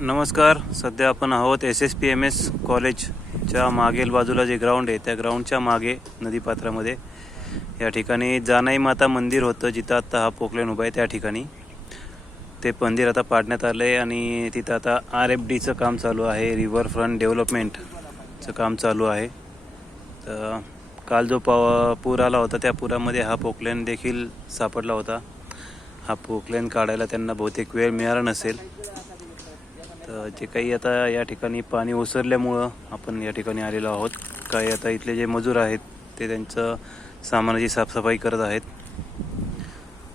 नमस्कार. सध्या आपण आहोत SSPMS कॉलेजच्या मागील बाजूला जे ग्राउंड आहे त्या ग्राउंडच्या मागे नदीपात्रामध्ये. या ठिकाणी जानाई माता मंदिर होतं जिथं आता हा पोकलेन उभा आहे. त्या ठिकाणी ते मंदिर आता पाडण्यात आलं आहे आणि तिथं आता RFDचं काम चालू आहे, रिव्हर फ्रंट डेव्हलपमेंटचं काम चालू आहे. तर काल जो पूर आला होता त्या पुरामध्ये हा पोकलेन देखील सापडला होता. हा पोकलेन काढायला त्यांना बहुतेक वेळ मिळाला नसेल. तर जे काही आता या ठिकाणी पाणी ओसरल्यामुळं आपण या ठिकाणी आलेलो आहोत. काही आता इथले जे मजूर आहेत ते त्यांचं सामानाची साफसफाई करत आहेत.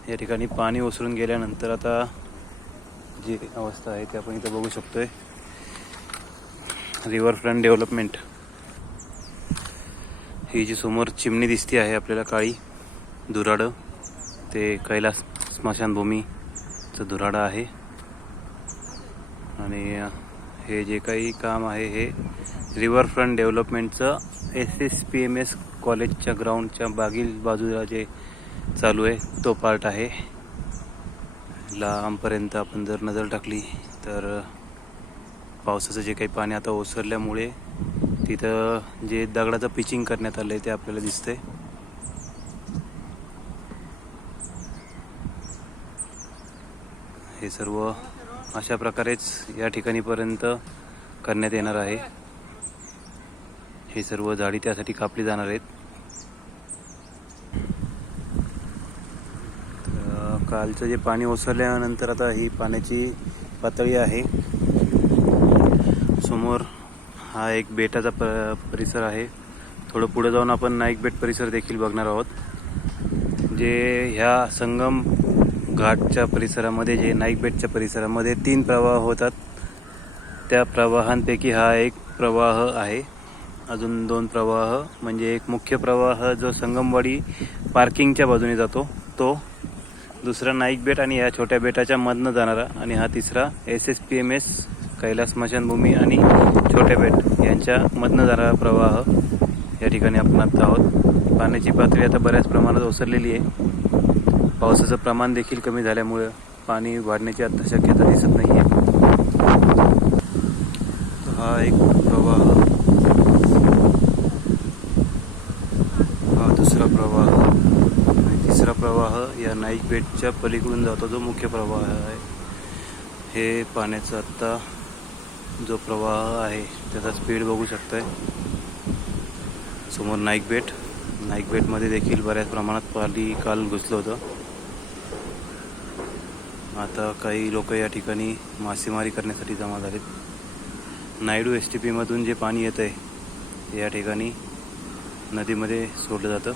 या ठिकाणी पाणी ओसरून गेल्यानंतर आता जी अवस्था आहे ते आपण इथं बघू शकतोय. रिव्हर फ्रंट डेव्हलपमेंट ही जी समोर चिमणी दिसती आहे आपल्याला काळी धुराडं, ते कैलास स्मशानभूमीचं धुराडं आहे. आणि हे जे काही काम आहे हे रिव्हर फ्रंट डेव्हलपमेंटचं SSPMS कॉलेजच्या ग्राउंडच्या मागील बाजूला जे चालू आहे तो पार्ट आहे. लांबपर्यंत आपण जर नजर टाकली तर पावसाचं जे काही पाणी आता ओसरल्यामुळे तिथं जे दगडाचं पिचिंग करण्यात आलं आहे ते आपल्याला दिसतंय. हे सर्व अशा प्रकारेच या ठिकाणीपर्यंत करण्यात येणार आहे. हे सर्व झाडी त्यासाठी कापली जाणार आहेत. कालचं जे पाणी ओसरल्यानंतर आता ही पाण्याची पातळी आहे. समोर हा एक बेटाचा परिसर आहे. थोडं पुढे जाऊन आपण नाईक बेट परिसर देखील बघणार आहोत. जे ह्या संगम घाटच्या परिसरामध्ये जे नाईक बेटच्या परिसरामध्ये 3 प्रवाह होतात. त्या प्रवाहांपैकी हा एक प्रवाह आहे. अजून 2 प्रवाह म्हणजे एक मुख्य प्रवाह जो संगमवाडी पार्किंगच्या बाजूने जातो तो, दुसरा नाईक बेट आणि या छोट्या बेटाच्या मधनं जाणारा, आणि हा तिसरा SSPMS कैलास स्मशानभूमी आणि छोट्या बेट यांच्या मधनं जाणारा प्रवाह. या ठिकाणी आपण आता आहोत. पाण्याची पातळी आता बऱ्याच प्रमाणात ओसरलेली आहे. पावसाचं प्रमाण देखील कमी झाल्यामुळे पाणी वाढण्याची आता शक्यता दिसत नाही आहे. हा एक प्रवाह, हा दुसरा प्रवाह आणि तिसरा प्रवाह या नाईक बेटच्या पलीकडून जातो जो मुख्य प्रवाह आहे. हे पाण्याचा आत्ता जो प्रवाह आहे त्याचा स्पीड बघू शकताय. समोर नाईक बेटमध्ये देखील बऱ्याच प्रमाणात पाणी काल घुसलं होतं. आता काही लोक या ठिकाणी मासेमारी करण्यासाठी जमा झालेत. नायडू STP मधून जे पाणी येत आहे या ठिकाणी नदीमध्ये सोडलं जातं.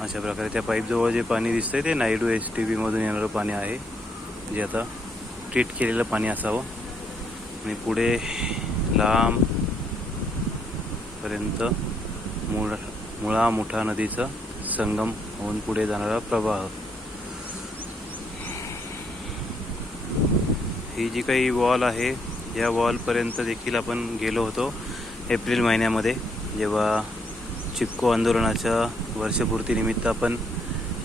अशा प्रकारे त्या पाईपजवळ जे पाणी दिसतंय ते नायडू STP मधून येणारं पाणी आहे, जे आता ट्रीट केलेलं पाणी असावं. आणि पुढे लांब पर्यंत मुळा मुठा नदीचा संगम होऊन पुढे जाणारा प्रवाह. ही जी काही वॉल आहे या वॉलपर्यंत देखील आपण गेलो होतो एप्रिल महिन्यामध्ये, जेव्हा चिपको आंदोलनाच्या वर्षपूर्तीनिमित्त आपण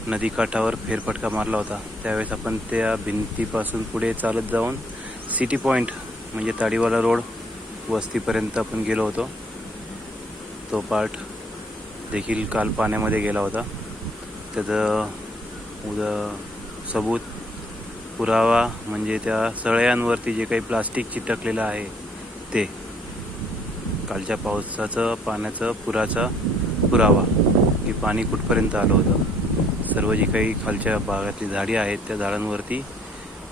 नदीकाठावर फेरफटका मारला होता. त्यावेळेस आपण त्या भिंतीपासून पुढे चालत जाऊन सिटी पॉईंट म्हणजे ताडीवाला रोड वस्तीपर्यंत आपण गेलो होतो. तो पार्ट देखील काल पाण्यामध्ये गेला होता. त्याचं सबूत पुरावा म्हणजे त्या सळयांवरती जे काही प्लास्टिक चिटकलेलं आहे ते कालच्या पावसाचं पाण्याचं पुराचा पुरावा की पाणी कुठपर्यंत आलं होतं. सर्व जी काही खालच्या भागातली झाडी आहेत त्या झाडांवरती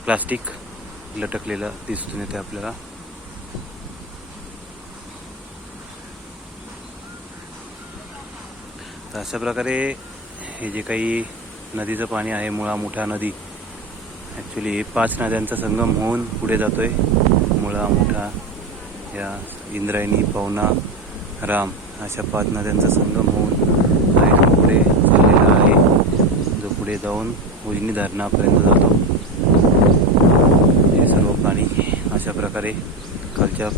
प्लास्टिक लटकलेलं दिसून येते आपल्याला. तर अशा प्रकारे हे जे काही नदीचं पाणी आहे, मुळा मुठा नदी, ॲक्च्युली 5 नद्यांचा संगम होऊन पुढे जातोय. मुळा मुठा या इंद्रायणी, पवना, राम अशा 5 नद्यांचा संगम होऊन पुढे चाललेला आहे, जो पुढे जाऊन उजनी धरणापर्यंत जातो. हे सर्व पाणी अशा प्रकारे कालच्या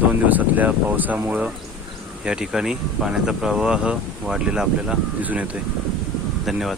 2 दिवसातल्या पावसामुळं या ठिकाणी पाण्याचा प्रवाह वाढलेला आपल्याला दिसून येतोय. धन्यवाद.